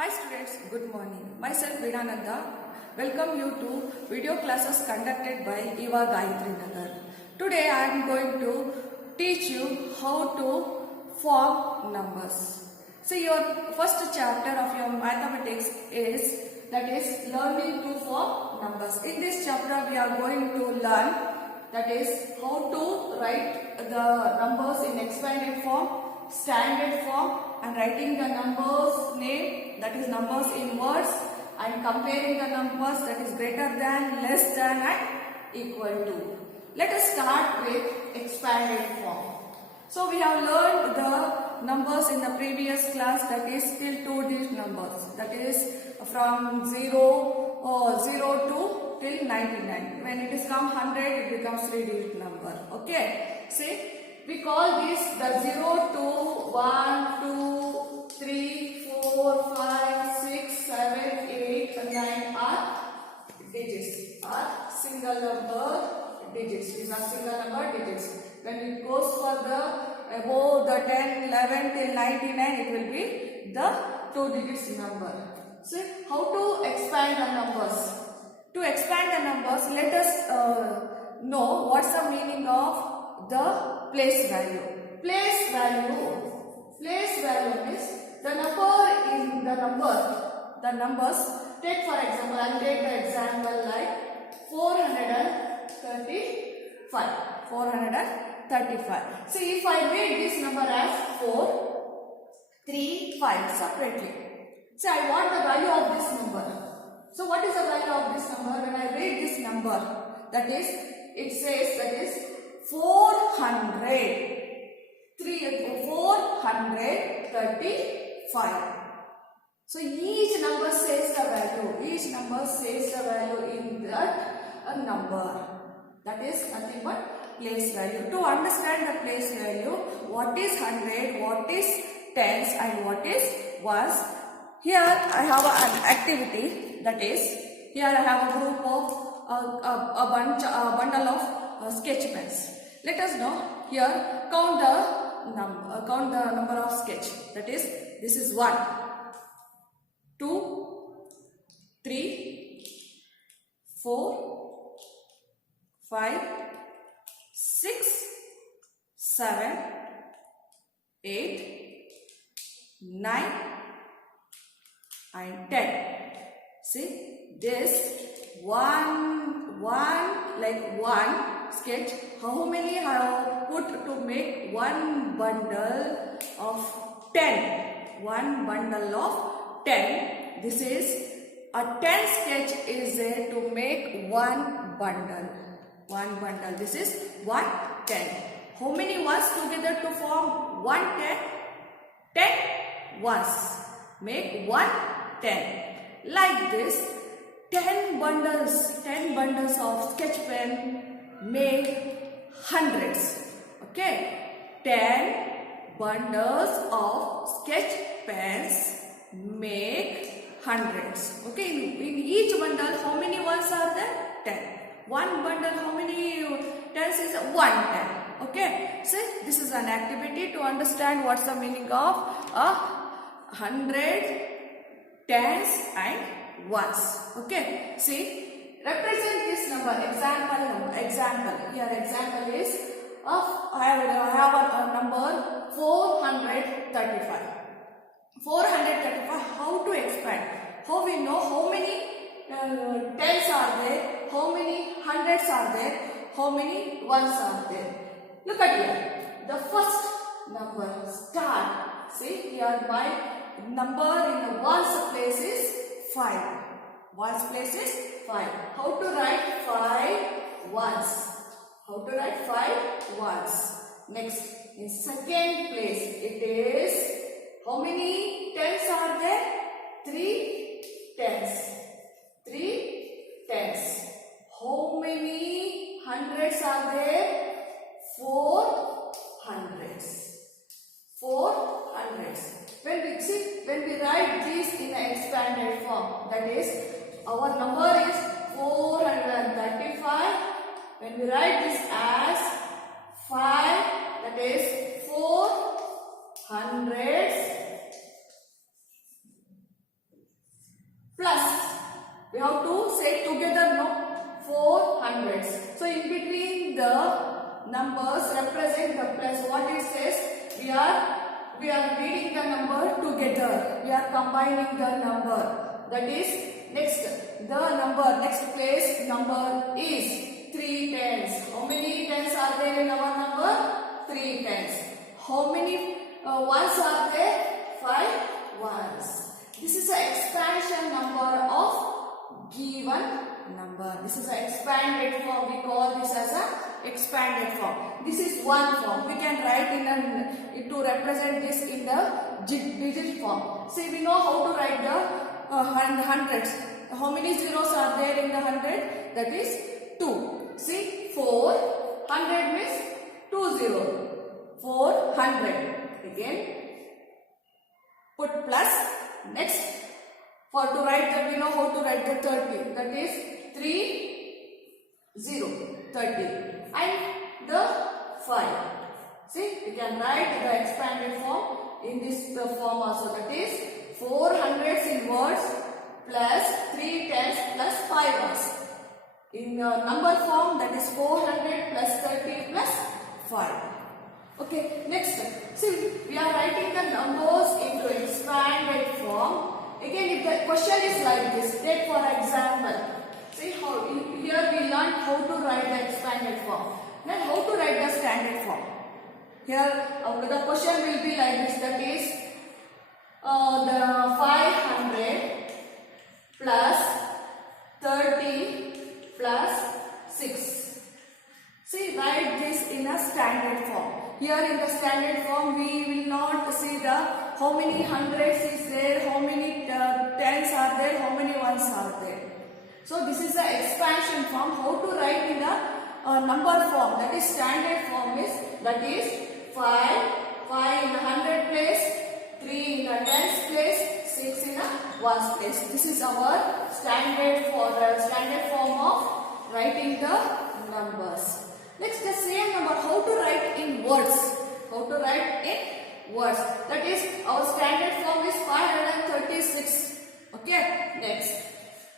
Hi students, good morning. Myself Vinananda. Welcome you to video classes conducted by Eva Gayatri Nagar. Today I am going to teach you how to form numbers. So your first chapter of your mathematics is learning to form numbers. In this chapter we are going to learn how to write the numbers in expanded form, standard form, and writing the numbers name, that is numbers in words, and comparing the numbers, that is greater than, less than, and equal to. Let us start with expanded form. So we have learned the numbers in the previous class, that is till 2-digit numbers, that is from 0 to till 99. When it is come 100, it becomes 3-digit number. Okay, see, we call this the 0 to 1, 2, 3, 4, 5, 6, 7, 8, 9 are digits, are single number digits. These are single number digits. When it goes for the above the 10, 11 till 99, it will be the 2 digits number. See how to expand the numbers. To expand the numbers, let us know what's the meaning of the place value. Place value is the number in the numbers. Take for example, I will take the example like 435. See, if I read this number as 4, 3, 5 separately. See, I want the value of this number. So what is the value of this number? When I read this number, it says 435. So each number says the value. Each number says the value in that number. That is nothing but place value. To understand the place value, what is 100, what is tens, and what is ones. Here I have an activity. That is, here I have a group of a bundle of sketch pens. Let us know here count the number of sketch. That is, this is 1, 2, 3, 4, 5, 6, 7, 8, 9, and 10. See, this one sketch, how many I have put to make one bundle of 10? One bundle of 10. This is a 10 sketch is there to make one bundle. One bundle. This is 1, 10. How many ones together to form 1, 10? 10 ones. Make 1, 10. Like this, 10 bundles of sketch pen make hundreds. Okay, 10 bundles of sketch pens make hundreds. Okay, in each bundle, how many ones are there? 10. One bundle, how many tens is 1 10. Okay, so this is an activity to understand what's the meaning of 100, tens, and ones. Okay, see, represent this number. Example. Here example is I have a number 435. 435. How to expand? How we know how many tens are there? How many hundreds are there? How many ones are there? Look at here. The first number start. See, here my number in the ones place is 5. Ones place is 5. How to write 5 ones? How to write 5 ones? Next, in second place, it is how many tens are there? 3 tens. 3 tens. How many hundreds are there? 4 hundreds. 4 hundreds. When we write this in an expanded form, that is, our number is 435. When we write this as 5, that is 4 hundreds We have to say together, no? 4 hundreds. So in between the numbers represent the plus. What it says? We are reading the number together. We are combining the number. That is next. The number next place number is 3 tens. How many tens are there in our number? 3 tens. How many ones are there? 5 ones. This is an expansion number of given number. This is an expanded form. We call this as a expanded form. This is one form. We can write to represent this in the digit form. See, we know how to write the hundreds. How many zeros are there in the 100? That is 2. See, 400 means 2 zeros. 400. Again, put plus. Next, to write that, we know how to write the 30. That is 30. And the 5. See, we can write the expanded form in this form also. That is 400s in words plus 3 tens plus 5 ones. In number form, that is 400 plus 30 plus 5. Okay, next. See, we are writing the numbers into expanded form. Again, if the question is like this, take for example. See how here we learned how to write the expanded form. Then how to write the standard form. Here the question will be like this. That is the 500 plus 30 plus 6. See, write this in a standard form. Here in the standard form, we will not see the how many hundreds is there, how many tens are there, how many ones are there. So this is the expansion form. How to write in the number form, that is standard form is, that is 5 in the 100 place, 3 in the tens place, 6 in the ones place. This is our standard form of writing the numbers. Next, the same number, how to write in words. How to write in words. That is, our standard form is 536. Okay. Next,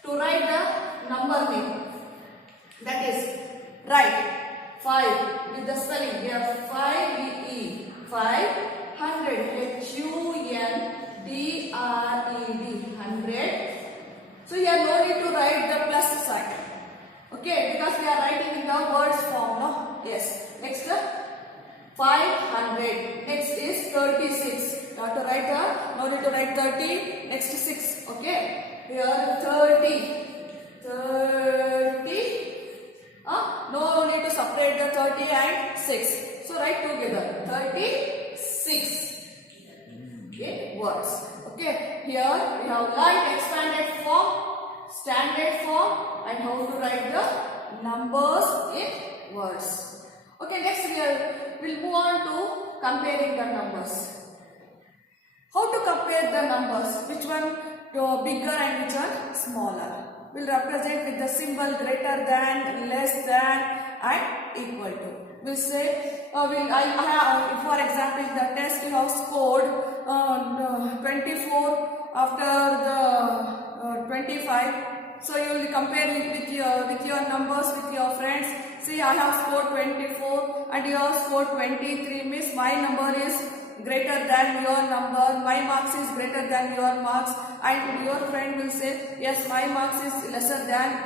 to write the number name. That is, write 5 with the spelling. We have 5 500. HUNDRED. 100. So here no need to write the plus sign. Okay, because we are writing in the words form, no? Yes. Next, 500. Next is 36. Now to write no need to write 30. Next 6. Okay. Here 30. No need to separate the 30 and 6. So write together. 36. Okay, words. Okay. Here we have learned expanded form, standard form, and how to write the numbers in words. Okay, next we'll move on to comparing the numbers. How to compare the numbers? Which one bigger and which one smaller? We'll represent with the symbol greater than, less than, and equal to. We'll say, for example, in the test you have scored 24 after the 25. So you will compare it with your numbers, with your friends. See, I have scored 24 and you have scored 23. Means my number is greater than your number. My marks is greater than your marks. And your friend will say, yes, my marks is lesser than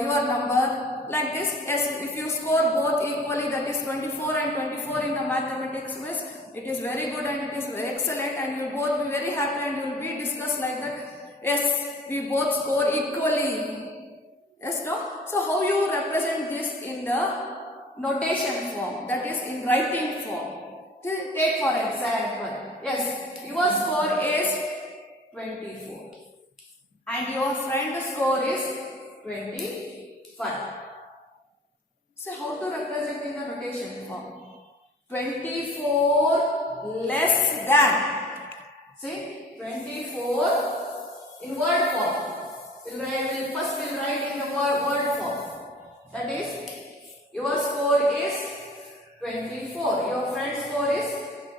your number. Like this, yes, if you score both equally, that is 24 and 24 in the mathematics quiz, it is very good and it is very excellent, and you both be very happy and you will be discussed like that. Yes, we both score equally. Yes, no? So how you represent this in the notation form, that is in writing form. Take for example, yes, your score is 24 and your friend's score is 25. So how to represent in the notation form? 24 less than. See, 24 in word form. We'll write in the word form. That is, your score is 24. Your friend's score is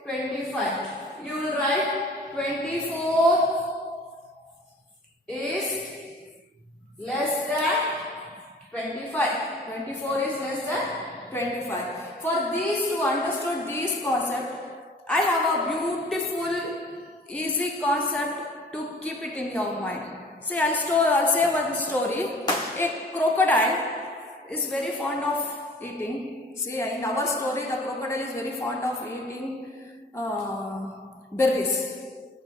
25. You will write 24 is 25. 24 is less than 25. For these to understand these concept, I have a beautiful, easy concept to keep it in your mind. See, I'll say one story. A crocodile is very fond of eating. See, in our story, the crocodile is very fond of eating berries.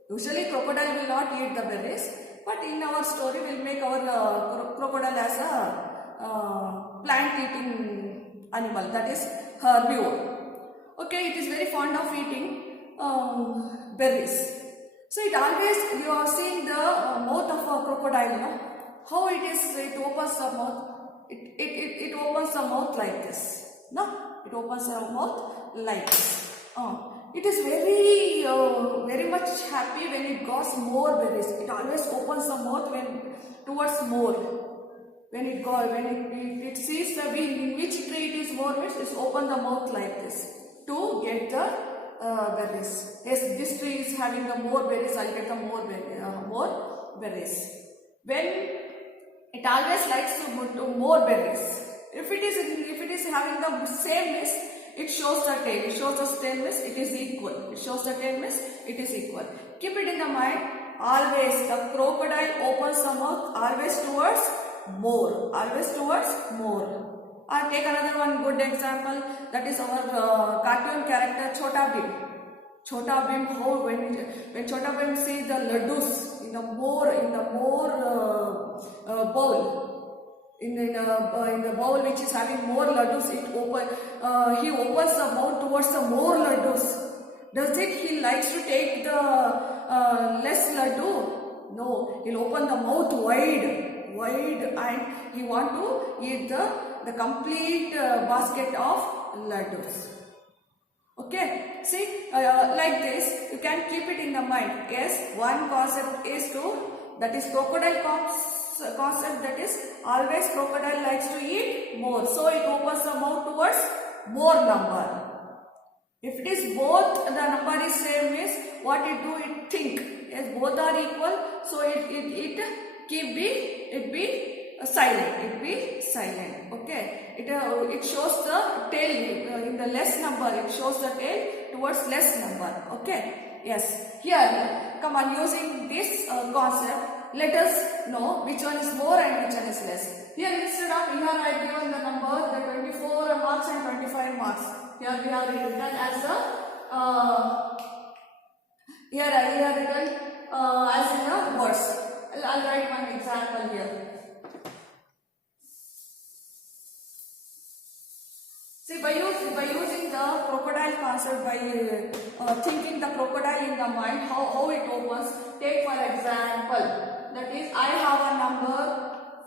Usually, crocodile will not eat the berries, but in our story, we'll make our crocodile as a plant-eating animal, that is herbivore. Okay, it is very fond of eating berries. So it always, you are seeing the mouth of a crocodile, no? How it is, it opens the mouth. It opens the mouth like this. No? It opens the mouth like this. It is very much happy when it gets more berries. It always opens the mouth towards more. When it sees the in which tree it is more berries, it opens the mouth like this to get the berries. Yes, this tree is having the more berries, I'll get the more berries. When it always likes to more berries. If it is having the same list, it shows the tail. It shows the tail means it is equal. It shows the tail means it is equal. Keep it in the mind. Always the crocodile opens the mouth always towards more. Always towards more. Or take another one good example. That is our cartoon character Chhota Bheem. Chhota Bheem, how when Chhota Bheem sees the laddus in the more bowl. In the bowl which is having more laddus, he opens the mouth towards the more laddus. Does it he likes to take the less laddu? No, he'll open the mouth wide, and he want to eat the complete basket of laddus. Okay, see, like this you can keep it in the mind. Yes, one concept is that is crocodile concept, that is always crocodile likes to eat more, so it opens the mouth towards more number. If it is both the number is same, means what it do, it think yes both are equal, so it be silent. Okay, it shows the tail in the less number, it shows the tail towards less number. Okay, yes, here come on, using this concept, let us know which one is more and which one is less. Here instead of here I have given the number, the 24 marks and 25 marks. Here we have written as a here I have written as in the words. I'll write one example here. See, by using the crocodile concept, by thinking the crocodile in the mind, how it opens. Take for example. That is, I have a number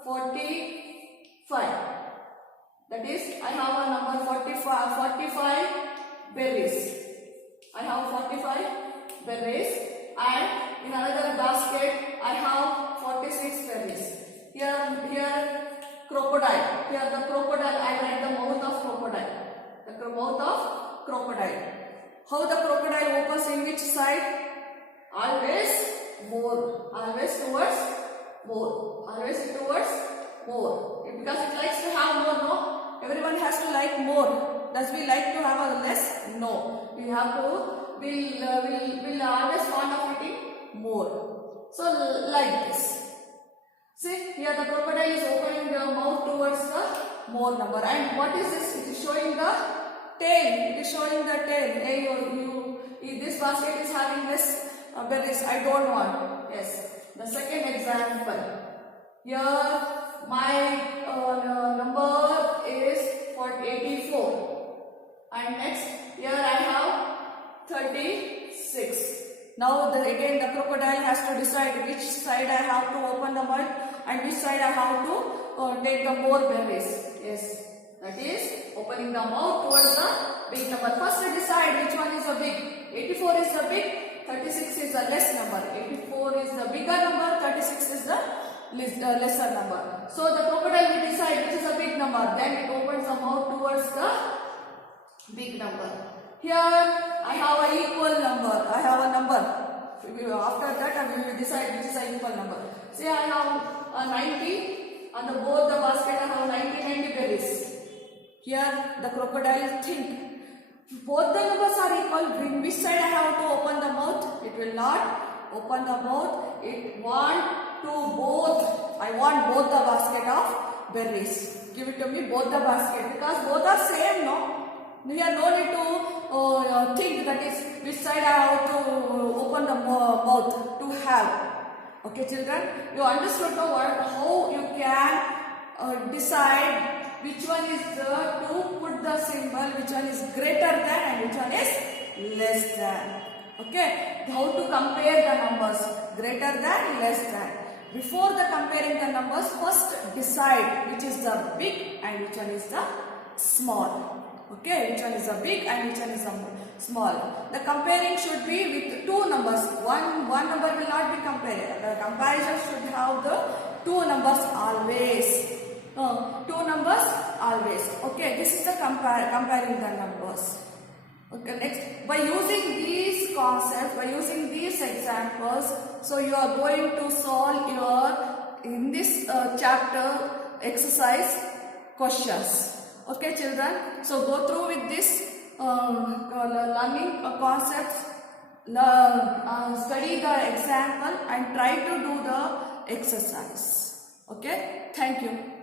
45. That is, I have a number 45 berries. I have 45 berries, and in another basket I have 46 berries. Here crocodile. Here the crocodile, I write the mouth of crocodile. The mouth of crocodile. How the crocodile opens in which side? Always more. Always towards more. Always towards more. Because it likes to have more, no? Everyone has to like more. Does we like to have a less? No. We have to, we'll always fond of eating more. So like this. See, here the crocodile is opening the mouth towards the more number. And what is this? It is showing the tail. It is showing the tail. Hey, this basket is having less berries. I don't want. Yes. The second example. Here my number is for 84. And next, here I have 36. Now again the crocodile has to decide which side I have to open the mouth and which side I have to take the more berries. Yes, that is opening the mouth towards the big number. First decide which one is the big. 84 is the big, 36 is the less number. 84 is the bigger number, 36 is the lesser number. So the crocodile will decide which is the big number. Then it opens the mouth towards the big number. Here I have an equal number. I have a number. After that I will decide which is an equal number. Say I have a 90 On the both the basket I have 90 berries. Here the crocodile think both the numbers are equal. In which side I have to open the mouth? It will not open the mouth. It want to both. I want both the basket of berries. Give it to me both the basket because both are same, no? Here no need to think that is which side I have to open the mouth to have. Okay, children, you understood the word how you can decide which one is to put the symbol, which one is greater than and which one is less than. Okay, how to compare the numbers, greater than, less than. Before the comparing the numbers, first decide which is the big and which one is the small. Okay, which one is the big and which one is the small. The comparing should be with two numbers. One number will not be compared. The comparison should have the two numbers always. Two numbers always. Okay, this is the comparing the numbers. Okay, next, by using these concepts, by using these examples, so you are going to solve your in this chapter exercise questions. Okay, children, so go through with this learning concepts, study the example and try to do the exercise. Okay, thank you.